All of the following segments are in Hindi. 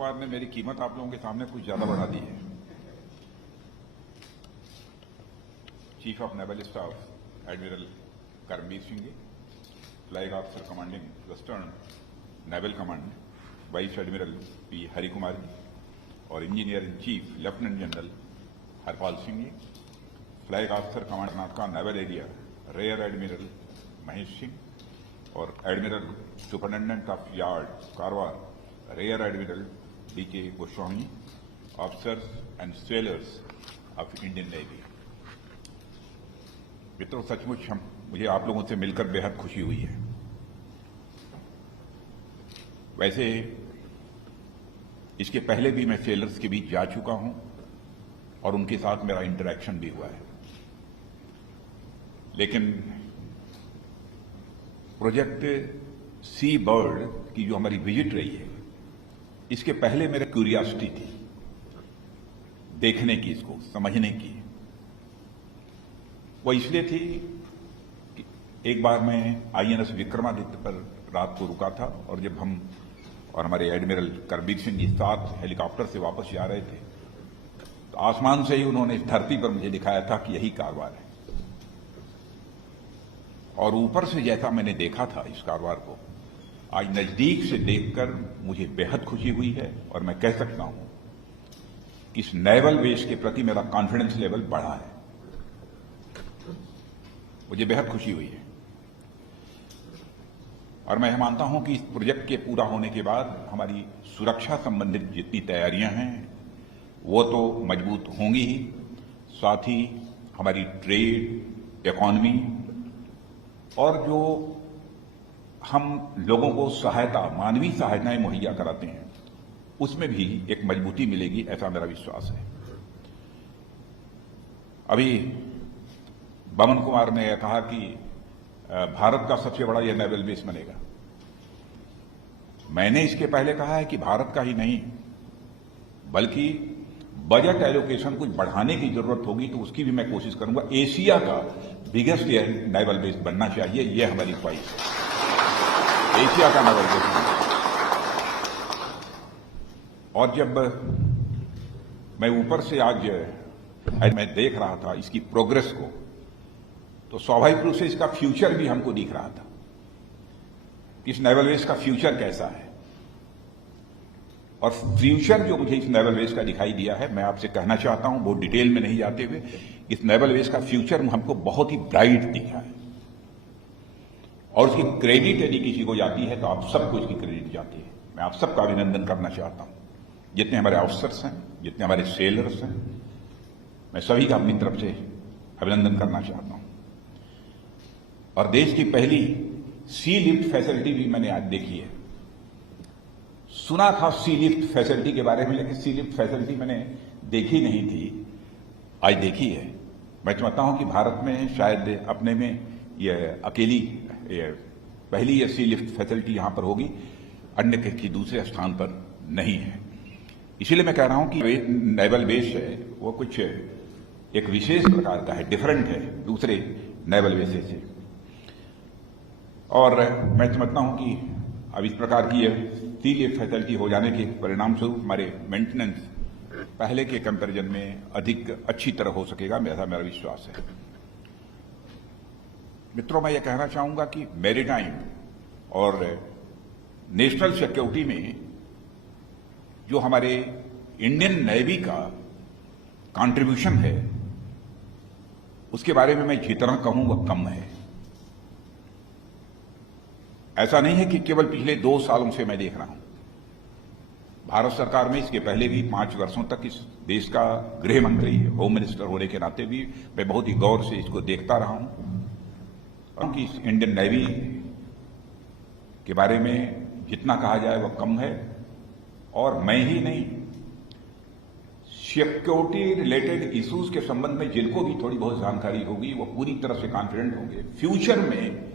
कुमार ने मेरी कीमत आप लोगों के सामने कुछ ज्यादा बढ़ा दी है। Chief of naval staff admiral Karambir Singh ji, flag officer commanding western naval command vice admiral P Hari Kumar ji और engineer in chief lieutenant general Harpal Singh ji, flag officer command Karnataka naval area rear admiral Mahesh Singh और admiral superintendent of yard Karwar rear admiral D K. Goswami, officers and sailors of Indian navy. मित्रों, सचमुच मुझे आप लोगों से मिलकर बेहद खुशी हुई है। वैसे इसके पहले भी मैं सेलर्स के बीच जा चुका हूं और उनके साथ मेरा इंटरेक्शन भी हुआ है, लेकिन प्रोजेक्ट सी बर्ड की जो हमारी विजिट रही है, इसके पहले मेरा क्यूरियोसिटी थी देखने की, इसको समझने की। वो इसलिए थी कि एक बार मैं आईएनएस विक्रमादित्य पर रात को रुका था और जब हम और हमारे एडमिरल करमबीर सिंह जी साथ हेलीकॉप्टर से वापस जा रहे थे तो आसमान से ही उन्होंने इस धरती पर मुझे दिखाया था कि यही कारवार है। और ऊपर से जैसा मैंने देखा था इस कारवार को, आज नजदीक से देखकर मुझे बेहद खुशी हुई है और मैं कह सकता हूं कि इस नेवल बेस के प्रति मेरा कॉन्फिडेंस लेवल बढ़ा है। मुझे बेहद खुशी हुई है और मैं मानता हूं कि इस प्रोजेक्ट के पूरा होने के बाद हमारी सुरक्षा संबंधित जितनी तैयारियां हैं वो तो मजबूत होंगी ही, साथ ही हमारी ट्रेड, इकोनॉमी और जो हम लोगों को सहायता, मानवीय सहायताएं मुहैया कराते हैं, उसमें भी एक मजबूती मिलेगी, ऐसा मेरा विश्वास है। अभी बमन कुमार ने कहा कि भारत का सबसे बड़ा यह नेवल बेस बनेगा। मैंने इसके पहले कहा है कि भारत का ही नहीं बल्कि बजट एलोकेशन कुछ बढ़ाने की जरूरत होगी तो उसकी भी मैं कोशिश करूंगा। एशिया का बिगेस्ट नेवल बेस बनना चाहिए, यह हमारी ख्वाहिश है, एशिया का नेवल बेस। और जब मैं ऊपर से आज मैं देख रहा था इसकी प्रोग्रेस को, तो स्वाभाविक रूप से इसका फ्यूचर भी हमको दिख रहा था, इस नेवल बेस का फ्यूचर कैसा है। और फ्यूचर जो मुझे इस नेवल बेस का दिखाई दिया है, मैं आपसे कहना चाहता हूं, बहुत डिटेल में नहीं जाते हुए, इस नेवल बेस का फ्यूचर हमको बहुत ही ब्राइट दिखा है। और उसकी क्रेडिट यदि किसी को जाती है तो आप सबको इसकी क्रेडिट जाती है। मैं आप सबका अभिनंदन करना चाहता हूं, जितने हमारे ऑफिसर्स हैं, जितने हमारे सेलर्स हैं, मैं सभी का अपनी तरफ से अभिनंदन करना चाहता हूं। और देश की पहली सी लिफ्ट फैसिलिटी भी मैंने आज देखी है। सुना था सी लिफ्ट फैसिलिटी के बारे में, लेकिन सी लिफ्ट फैसिलिटी मैंने देखी नहीं थी, आज देखी है। मैं समझता हूं कि भारत में शायद अपने में यह अकेली पहली यह सी लिफ्ट फैसिलिटी यहां पर होगी, अन्य किसी दूसरे स्थान पर नहीं है। इसीलिए मैं कह रहा हूं कि नेवल बेस है वो कुछ एक विशेष प्रकार का है, डिफरेंट है दूसरे नेवल बेसेस से। और मैं समझता हूं कि अब इस प्रकार की सी लिफ्ट फैसिलिटी हो जाने के परिणाम स्वरूप हमारे मेंटेनेंस पहले के कंपैरिजन में अधिक अच्छी तरह हो सकेगा, ऐसा मेरा विश्वास है। मित्रों, मैं ये कहना चाहूंगा कि मैरीटाइम और नेशनल सिक्योरिटी में जो हमारे इंडियन नेवी का कंट्रीब्यूशन है उसके बारे में मैं जितना कहूं वह कम है। ऐसा नहीं है कि केवल पिछले 2 सालों से मैं देख रहा हूं, भारत सरकार में इसके पहले भी 5 वर्षों तक इस देश का गृह मंत्री, होम मिनिस्टर होने के नाते भी मैं बहुत ही गौर से इसको देखता रहा हूं कि इस इंडियन नेवी के बारे में जितना कहा जाए वह कम है। और मैं ही नहीं, सिक्योरिटी रिलेटेड इश्यूज के संबंध में जिनको भी थोड़ी बहुत जानकारी होगी वो पूरी तरह से कॉन्फिडेंट होंगे। फ्यूचर में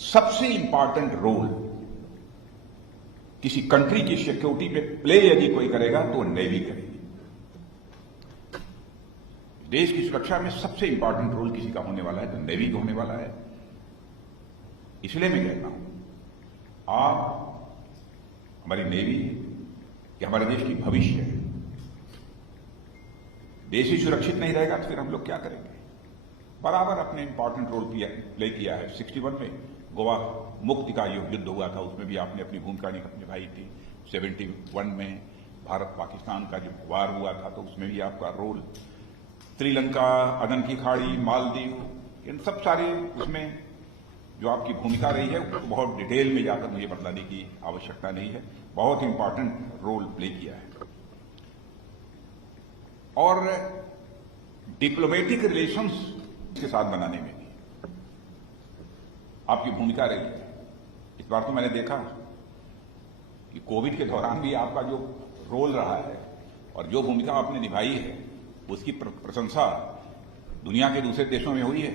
सबसे इंपॉर्टेंट रोल किसी कंट्री की सिक्योरिटी पे प्ले यदि कोई करेगा तो नेवी करेगी। देश की सुरक्षा में सबसे इंपॉर्टेंट रोल किसी का होने वाला है तो नेवी का होने वाला है। इसलिए मैं कहता हूं, आप हमारी नेवी कि हमारे देश की भविष्य है। देश ही सुरक्षित नहीं रहेगा तो फिर हम लोग क्या करेंगे। बराबर अपने इंपॉर्टेंट रोल प्ले किया है। 61 में गोवा मुक्ति का युद्ध हुआ था, उसमें भी आपने अपनी भूमिका निभाई थी। 71 में भारत पाकिस्तान का जब वार हुआ था तो उसमें भी आपका रोल। श्रीलंका, अदन की खाड़ी, मालदीव, इन सब सारे उसमें जो आपकी भूमिका रही है उसको बहुत डिटेल में जाकर मुझे बताने की आवश्यकता नहीं है। बहुत इंपॉर्टेंट रोल प्ले किया है और डिप्लोमेटिक रिलेशंस के साथ बनाने में भी आपकी भूमिका रही है। इस बार तो मैंने देखा कि कोविड के दौरान भी आपका जो रोल रहा है और जो भूमिका आपने निभाई है उसकी प्रशंसा दुनिया के दूसरे देशों में हुई है।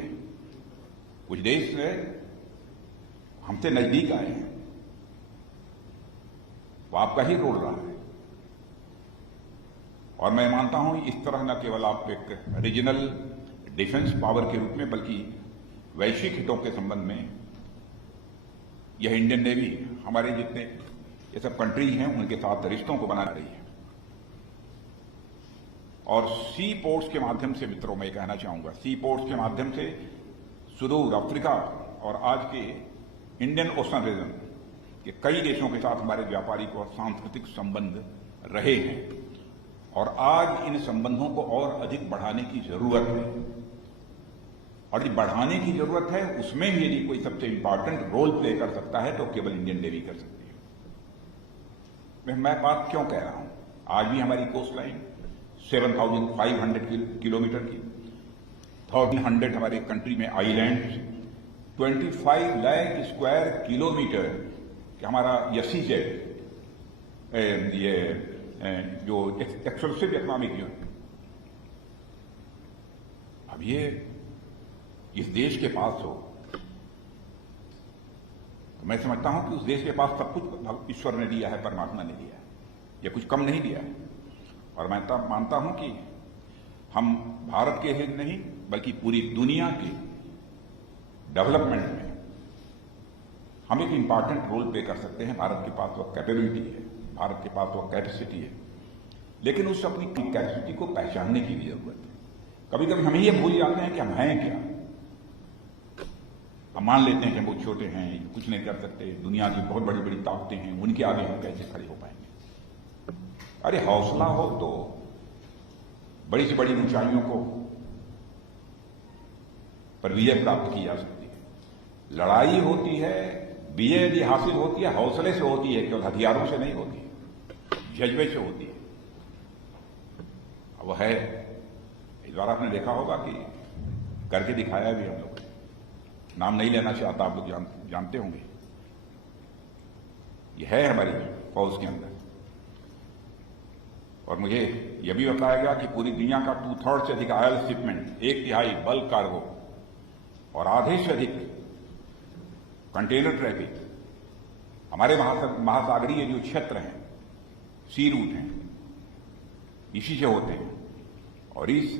कुछ देश हमसे नजदीक आए हैं, वो आपका ही रोल रहा है। और मैं मानता हूं इस तरह न केवल आप एक रीजनल डिफेंस पावर के रूप में बल्कि वैश्विक हितों के संबंध में यह इंडियन नेवी हमारे जितने ये सब कंट्री हैं उनके साथ रिश्तों को बना रही है। और सी पोर्ट्स के माध्यम से मित्रों मैं कहना चाहूंगा, सी पोर्ट्स के माध्यम से सुदूर अफ्रीका और आज के इंडियन ओशन रीजन के कई देशों के साथ हमारे व्यापारिक और सांस्कृतिक संबंध रहे हैं और आज इन संबंधों को और अधिक बढ़ाने की जरूरत है। और यदि बढ़ाने की जरूरत है उसमें भी यदि कोई सबसे इंपॉर्टेंट रोल प्ले कर सकता है तो केवल इंडियन नेवी कर सकती है। मैं बात क्यों कह रहा हूं, आज भी हमारी कोस्ट लाइन 7,500 किलोमीटर की, 1,300 हमारे कंट्री में आइलैंड, 25 लाख स्क्वायर किलोमीटर हमारा SEZ ये जो एक्सक्लूसिव इकोनॉमिक यूनिट, अब ये इस देश के पास हो तो मैं समझता हूं कि उस देश के पास सब कुछ ईश्वर ने दिया है, परमात्मा ने दिया है, या कुछ कम नहीं दिया है। और मैं मानता हूं कि हम भारत के ही नहीं बल्कि पूरी दुनिया के डेवलपमेंट में हम एक इंपॉर्टेंट रोल प्ले कर सकते हैं। भारत के पास वह कैपेबिलिटी है, भारत के पास वह कैपेसिटी है, लेकिन उस अपनी कैपेसिटी को पहचानने की भी जरूरत है। कभी कभी हम ये भूल जाते हैं कि हम हैं क्या। हम मान लेते हैं कि हम बहुत छोटे हैं, कुछ नहीं कर सकते, दुनिया की बहुत बड़ी बड़ी ताकतें हैं, उनके आगे हम कैसे खड़े हो पाएंगे। अरे हौसला हो तो बड़ी से बड़ी ऊंचाइयों को पर विजय प्राप्त की जा सकती है। लड़ाई होती है, विजय यदि हासिल होती है हौसले से होती है, केवल हथियारों से नहीं होती है, जज्बे से होती है। वह है, इस बार आपने देखा होगा कि करके दिखाया भी हम लोग, नाम नहीं लेना चाहता, आप लोग जानते होंगे। यह है हमारी फौज के अंदर। और मुझे यह भी बताया गया कि पूरी दुनिया का 2/3 से अधिक ऑयल शिपमेंट, 1/3 बल्क कार्गो और आधे से अधिक कंटेनर ट्रैफिक हमारे महासागरीय जो क्षेत्र हैं, सी रूट हैं, इसी से होते हैं। और इस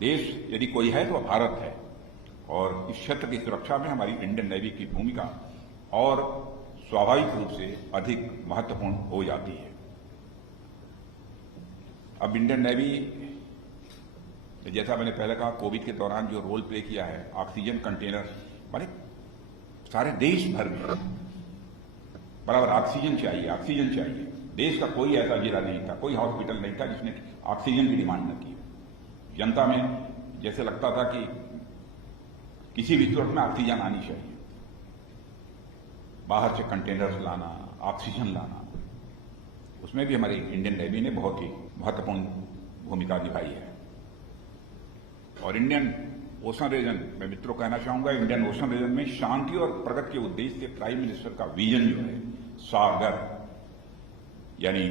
देश यदि कोई है तो भारत है। और इस क्षेत्र की सुरक्षा में हमारी इंडियन नेवी की भूमिका और स्वाभाविक रूप से अधिक महत्वपूर्ण हो जाती है। अब इंडियन नेवी, जैसा मैंने पहले कहा, कोविड के दौरान जो रोल प्ले किया है, ऑक्सीजन कंटेनर, माने सारे देश भर में बराबर ऑक्सीजन चाहिए, ऑक्सीजन चाहिए। देश का कोई ऐसा जिला नहीं था, कोई हॉस्पिटल नहीं था जिसने ऑक्सीजन की डिमांड न की। जनता में जैसे लगता था कि किसी भी सूरत में ऑक्सीजन आनी चाहिए, बाहर से कंटेनर्स लाना, ऑक्सीजन लाना, उसमें भी हमारी इंडियन नेवी ने बहुत ही महत्वपूर्ण भूमिका निभाई है। और इंडियन ओशन रीजन, मैं मित्रों कहना चाहूंगा, इंडियन ओशन रीजन में शांति और प्रगति के उद्देश्य से प्राइम मिनिस्टर का विजन जो है, सागर यानी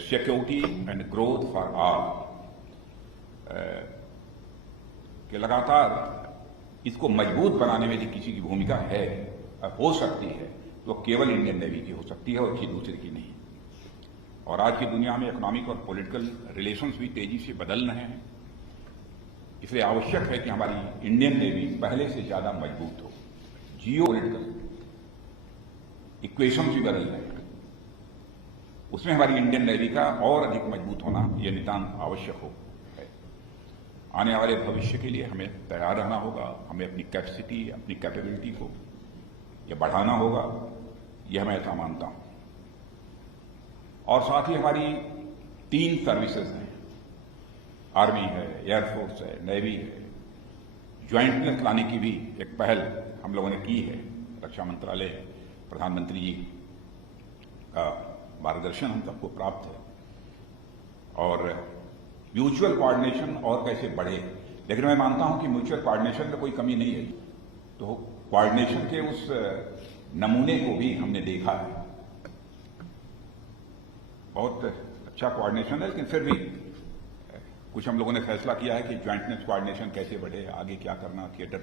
security and growth for all, कि लगातार इसको मजबूत बनाने में यदि किसी की भूमिका है, हो सकती है, तो केवल इंडियन नेवी की हो सकती है और किसी दूसरे की नहीं। और आज की दुनिया में इकोनॉमिक और पॉलिटिकल रिलेशंस भी तेजी से बदल रहे हैं, इसलिए आवश्यक है कि हमारी इंडियन नेवी पहले से ज्यादा मजबूत हो। जियो पॉलिटिकल इक्वेशंस भी बदल रहे हैं, उसमें हमारी इंडियन नेवी का और अधिक मजबूत होना यह नितांत आवश्यक है। आने वाले भविष्य के लिए हमें तैयार रहना होगा, हमें अपनी कैपेसिटी, अपनी कैपेबिलिटी को यह बढ़ाना होगा, यह मैं ऐसा मानता हूं। और साथ ही हमारी 3 सर्विसेज हैं, आर्मी है, एयरफोर्स है, नेवी है, ज्वाइंटनेस लाने की भी एक पहल हम लोगों ने की है। रक्षा मंत्रालय, प्रधानमंत्री जी का मार्गदर्शन हम सबको प्राप्त है और म्यूचुअल कोऑर्डिनेशन और कैसे बढ़े। लेकिन मैं मानता हूं कि म्यूचुअल कोऑर्डिनेशन में कोई कमी नहीं है, तो कोऑर्डिनेशन के उस नमूने को भी हमने देखा है। बहुत अच्छा कोऑर्डिनेशन है, लेकिन फिर भी कुछ हम लोगों ने फैसला किया है कि ज्वाइंटनेस कोऑर्डिनेशन कैसे बढ़े, आगे क्या करना, थिएटर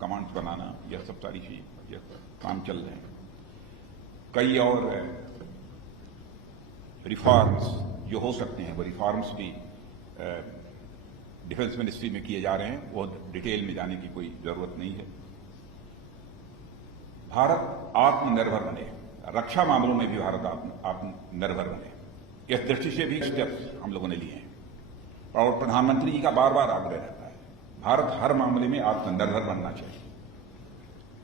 कमांड्स बनाना, यह सब सारी चीज काम चल रहे हैं। कई और रिफॉर्म्स जो हो सकते हैं वो रिफॉर्म्स भी डिफेंस मिनिस्ट्री में किए जा रहे हैं, वो डिटेल में जाने की कोई जरूरत नहीं है। भारत आत्मनिर्भर बने, रक्षा मामलों में भी भारत आत्मनिर्भर बने, इस दृष्टि से भी स्टेप्स हम लोगों ने लिए हैं। और प्रधानमंत्री जी का बार बार आग्रह रहता है, भारत हर मामले में आत्मनिर्भर बनना चाहिए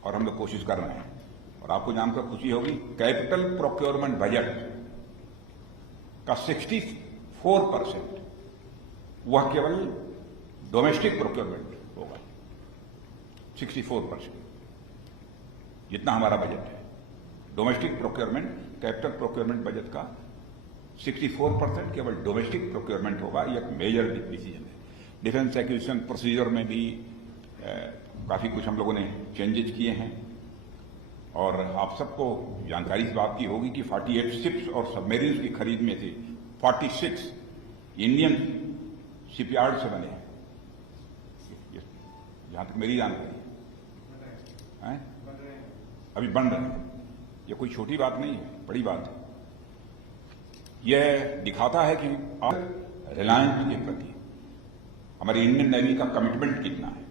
और हम लोग कोशिश कर रहे हैं। और आपको जानकर खुशी होगी, कैपिटल प्रोक्योरमेंट बजट का 64% वह केवल डोमेस्टिक प्रोक्योरमेंट होगा। 64% जितना हमारा बजट है, domestic procurement, capital procurement budget का 64% केवल डोमेस्टिक प्रोक्योरमेंट होगा। यह एक मेजर डिसीजन है। डिफेंस एक्विजिशन प्रोसीजर में भी काफी कुछ हम लोगों ने चेंजेस किए हैं और आप सबको जानकारी इस बात की होगी कि 48 शिप्स और सबमरीन्स की खरीद में से 46 इंडियन शिपयार्ड से बने हैं, जहां तक मेरी जानकारी है। अभी बन रहे हैं। यह कोई छोटी बात नहीं है, बड़ी बात है। यह दिखाता है कि आप रिलायंस के प्रति हमारी इंडियन नेवी का कमिटमेंट कितना है,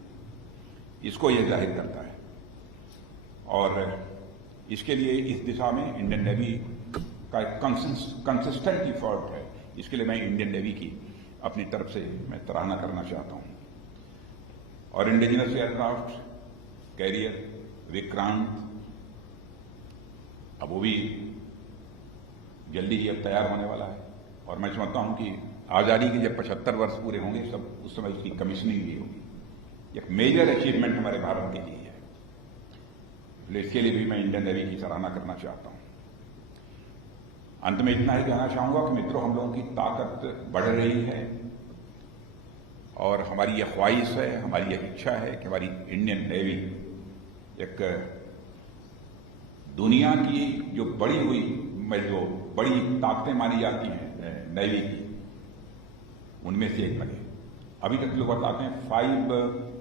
इसको यह जाहिर करता है। और इसके लिए इस दिशा में इंडियन नेवी का एक कंसिस्टेंट एफर्ट है। इसके लिए मैं इंडियन नेवी की अपनी तरफ से मैं सराहना करना चाहता हूं। और इंडिजिनस एयरक्राफ्ट कैरियर विक्रांत, अब वो भी जल्दी ही अब तैयार होने वाला है। और मैं समझता हूं कि आजादी के जब 75 वर्ष पूरे होंगे, सब उस समय उसकी कमीशनिंग भी होगी। एक मेजर अचीवमेंट हमारे भारत के लिए है, इसलिए इसके लिए भी मैं इंडियन नेवी की सराहना करना चाहता हूं। अंत में इतना ही कहना चाहूंगा कि मित्रों, हम लोगों की ताकत बढ़ रही है और हमारी यह ख्वाहिश है, हमारी यह इच्छा है कि हमारी इंडियन नेवी एक दुनिया की जो बड़ी हुई जो बड़ी ताकतें मानी जाती हैं नेवी की, उनमें से एक बने। अभी तक लोग बताते हैं 5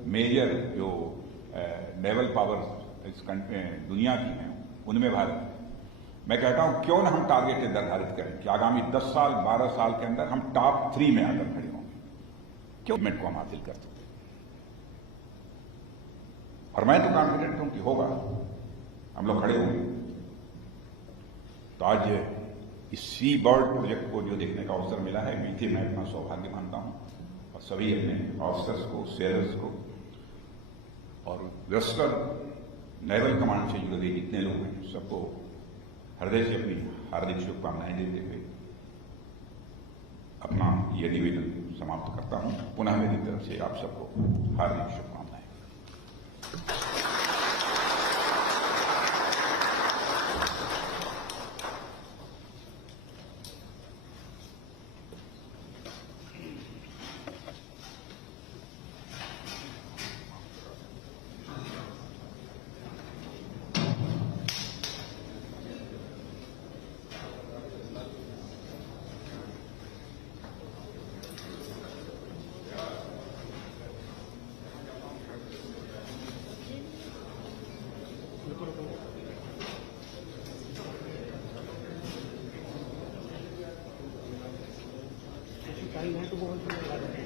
मेजर जो नेवल पावर्स इस दुनिया की हैं, उनमें भारत है। मैं कहता हूं क्यों ना हम टारगेट निर्धारित करें कि आगामी 10 साल 12 साल के अंदर हम टॉप 3 में आकर खड़े होंगे, क्यों मिनट को हम हासिल कर सकते हैं। और मैं तो कॉन्फिडेंट हूं कि होगा, हम लोग खड़े होंगे। तो आज इस सी बर्ड प्रोजेक्ट को जो देखने का अवसर मिला है, मीठे मैं अपना सौभाग्य मानता हूं। और सभी अपने ऑफिसर्स को, सेलर्स को और वेस्टर्न नेवल कमांड से जुड़े जितने लोग हैं, सबको हृदय से अपनी हार्दिक शुभकामनाएं देते हुए अपना यह निवेदन समाप्त करता हूं। पुनः मेरी तरफ से आप सबको हार्दिक शुभकामनाएं। तो बहुत